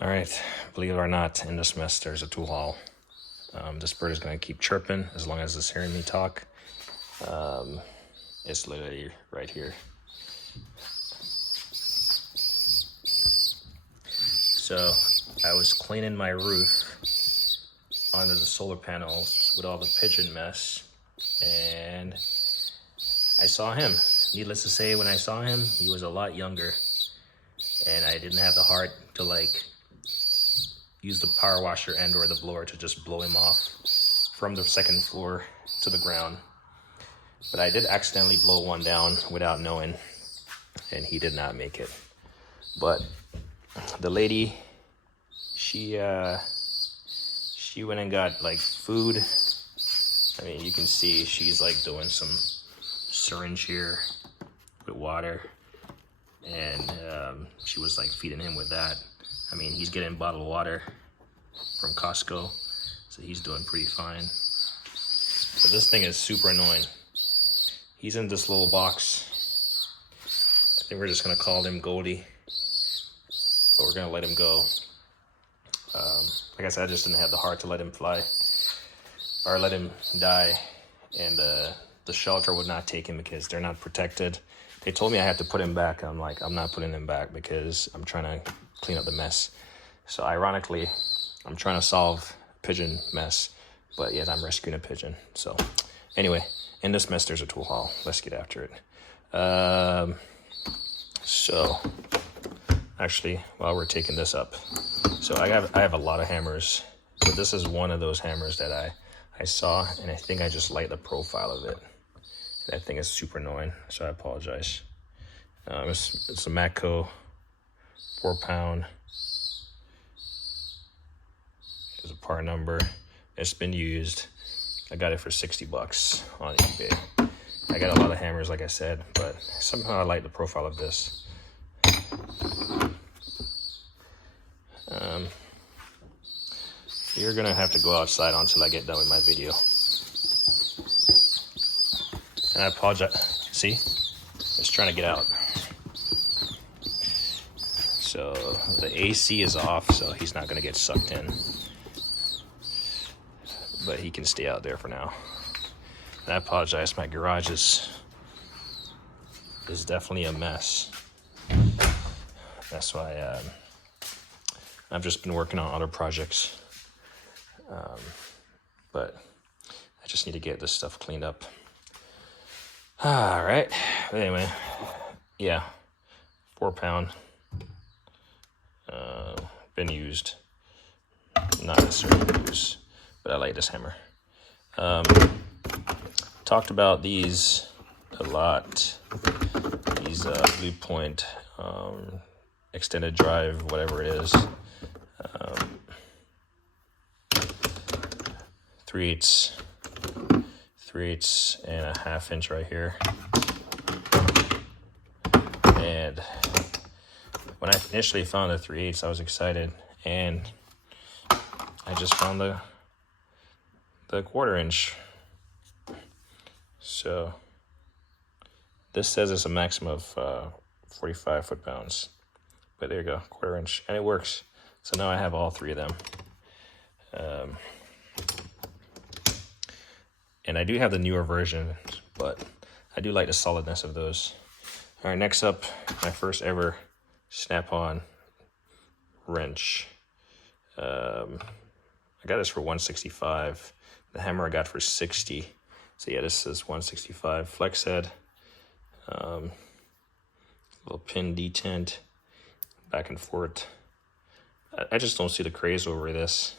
All right, believe it or not, in this mess there's a tool haul. This bird is gonna keep chirping as long as it's hearing me talk. It's literally right here. So I was cleaning my roof under the solar panels with all the pigeon mess, and I saw him. Needless to say, when I saw him, he was a lot younger, and I didn't have the heart to use the power washer and or the blower to just blow him off from the second floor to the ground. But I did accidentally blow one down without knowing, and he did not make it. But the lady, she went and got like food. I mean, you can see she's like doing some syringe here with water, and she was like feeding him with that. I mean, he's getting bottled water from Costco, so he's doing pretty fine. But this thing is super annoying. He's in this little box. I think we're just gonna call him Goldie, but we're gonna let him go. Like I said, I just didn't have the heart to let him fly or let him die, and the shelter would not take him because they're not protected. They told me I had to put him back. I'm like, I'm not putting him back because I'm trying to clean up the mess. So ironically, I'm trying to solve pigeon mess, but yet I'm rescuing a pigeon. So anyway, in this mess, there's a tool haul. Let's get after it. So actually, while we're taking this up, so I have a lot of hammers, but this is one of those hammers that I saw, and I think I just liked the profile of it. That thing is super annoying, so I apologize. It's a Matco 4-pound. There's a part number. It's been used. I got it for $60 on eBay. I got a lot of hammers, like I said, but somehow I like the profile of this. You're gonna have to go outside until I get done with my video. And I apologize. See? It's trying to get out. So the AC is off, so he's not gonna get sucked in. But he can stay out there for now. And I apologize, my garage is definitely a mess. That's why I've just been working on other projects. But I just need to get this stuff cleaned up. All right. Anyway, yeah, 4-pound. Been used. Not necessarily used, but I like this hammer. Talked about these a lot. These Blue Point extended drive, whatever it is. 3/8 and a 1/2 inch right here. And when I initially found the 3/8, I was excited, and I just found the 1/4 inch. So this says it's a maximum of 45 foot-pounds, but there you go, 1/4 inch, and it works. So now I have all three of them. And I do have the newer version, but I do like the solidness of those. All right, next up, my first ever snap-on wrench. I got this for $165. The hammer I got for $60. So yeah, this is $165. Flex head, little pin detent, back and forth. I just don't see the craze over this.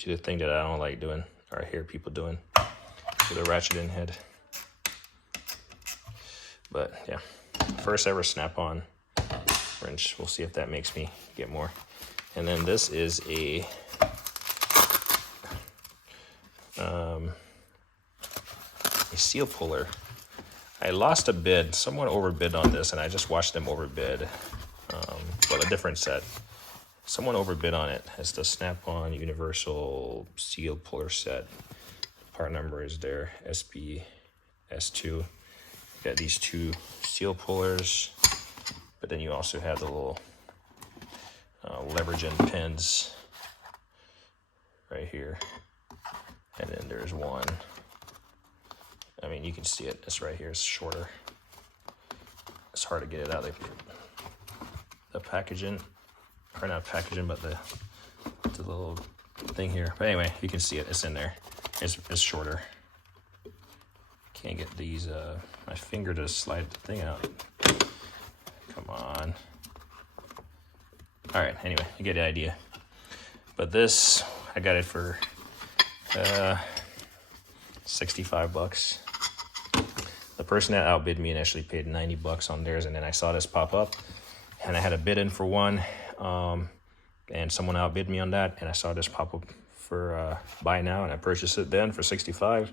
Do the thing that I don't like doing, or I hear people doing, with a ratchet-in head. But yeah, first ever snap-on wrench. We'll see if that makes me get more. And then this is a seal puller. I lost a bid. Someone overbid on this, and I just watched them overbid. Well, a different set. Someone overbid on it. It's the Snap-on Universal Seal Puller Set. Part number is there, SBS2. Got these two seal pullers. But then you also have the little leverage end pins right here. And then there's one. I mean, you can see it. It's right here. It's shorter. It's hard to get it out of the packaging. Or not packaging, but the little thing here. But anyway, you can see it. It's in there. It's shorter. Can't get these, my finger to slide the thing out. Come on. All right, anyway, you get the idea. But this, I got it for 65 bucks. The person that outbid me initially paid 90 bucks on theirs, and then I saw this pop up, and I had a bid in for one, and someone outbid me on that, and I saw this pop up for buy now, and I purchased it then for 65.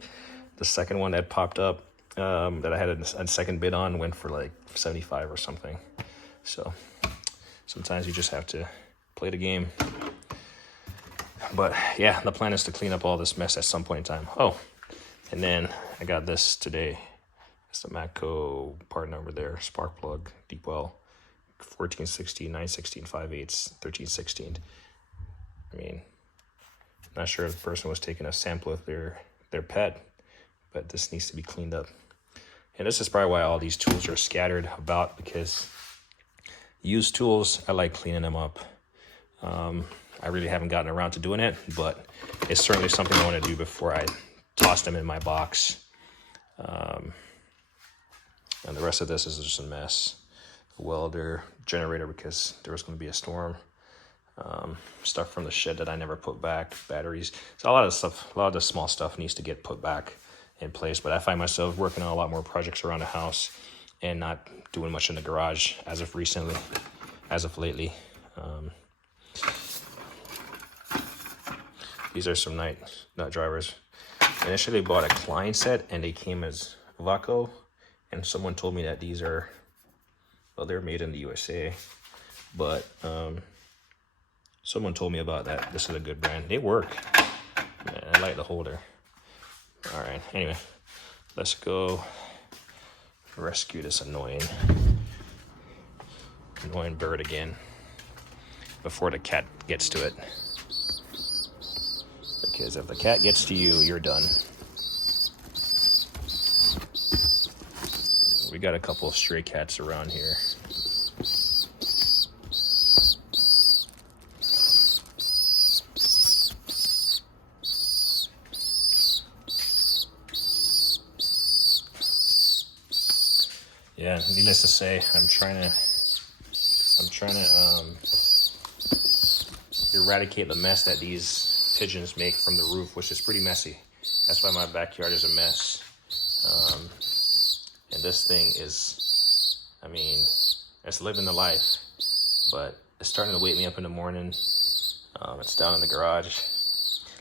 The second one that popped up that I had a second bid on went for like 75 or something. So sometimes you just have to play the game. But yeah, the plan is to clean up all this mess at some point in time. Oh, and then I got this today. It's the Matco part number there, spark plug, deep well, 1416, 916, 5/8, 1316. I mean, not sure if the person was taking a sample of their pet, but this needs to be cleaned up. And this is probably why all these tools are scattered about, because used tools, I like cleaning them up. I really haven't gotten around to doing it, but it's certainly something I want to do before I toss them in my box. And the rest of this is just a mess. Welder, generator, because there was going to be a storm. Stuff from the shed that I never put back, batteries. So a lot of the small stuff needs to get put back in place. But I find myself working on a lot more projects around the house and not doing much in the garage as of lately. These are some nut drivers. Initially bought a Klein set and they came as Vaco, and someone told me that these are, well, they're made in the USA, but someone told me about that. This is a good brand. They work. Man, I like the holder. All right, anyway, let's go rescue this annoying bird again before the cat gets to it. Because if the cat gets to you, you're done. We got a couple of stray cats around here. Yeah, needless to say, I'm trying to eradicate the mess that these pigeons make from the roof, which is pretty messy. That's why my backyard is a mess. And this thing is, I mean, it's living the life, but it's starting to wake me up in the morning. It's down in the garage.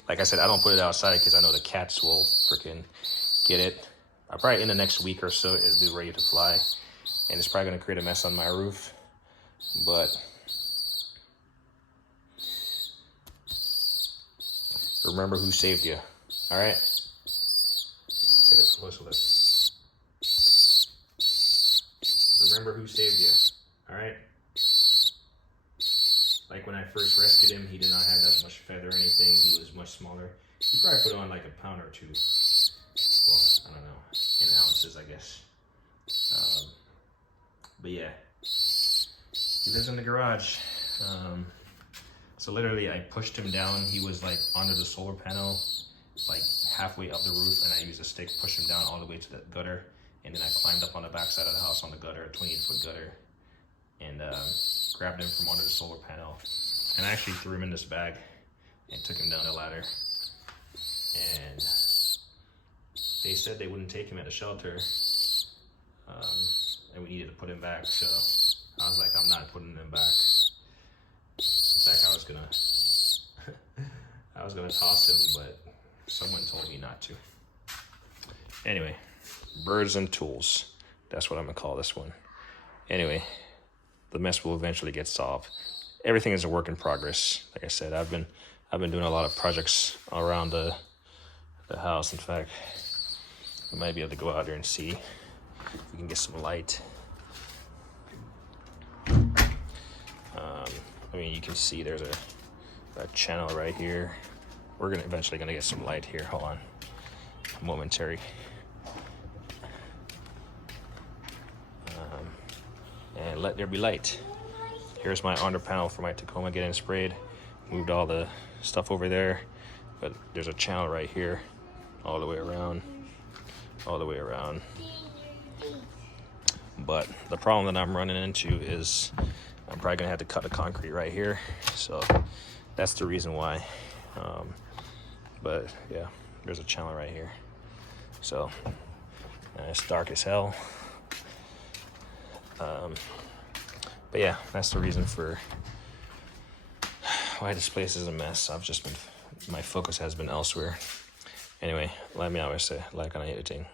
Like I said, I don't put it outside because I know the cats will freaking get it. Probably in the next week or so, it'll be ready to fly. And it's probably going to create a mess on my roof. But remember who saved you. All right? Take a closer look. Remember who saved you. All right? Like when I first rescued him, he did not have that much feather or anything. He was much smaller. He probably put on like a pound or two. Well, I don't know. In ounces, I guess. But yeah. He lives in the garage. So literally I pushed him down. He was like under the solar panel, like halfway up the roof, and I used a stick, pushed him down all the way to the gutter, and then I climbed up on the back side of the house on the gutter, a 28-foot gutter, and grabbed him from under the solar panel, and I actually threw him in this bag and took him down the ladder. And they said they wouldn't take him at the shelter, and we needed to put him back, so I was like, I'm not putting him back. In fact, I was gonna toss him, but someone told me not to. Anyway, birds and tools. That's what I'm gonna call this one. Anyway, the mess will eventually get solved. Everything is a work in progress. Like I said, I've been doing a lot of projects around the house. In fact, we might be able to go out there and see if we can get some light. I mean, you can see there's a channel right here. We're eventually gonna get some light here. Hold on, momentary. And let there be light. Here's my under panel for my Tacoma getting sprayed. Moved all the stuff over there, but there's a channel right here, all the way around, all the way around. But the problem that I'm running into is I'm probably gonna have to cut the concrete right here. So that's the reason why. But yeah, there's a channel right here. So it's dark as hell. But yeah, that's the reason for why this place is a mess. My focus has been elsewhere. Anyway, let me always say, like on anything.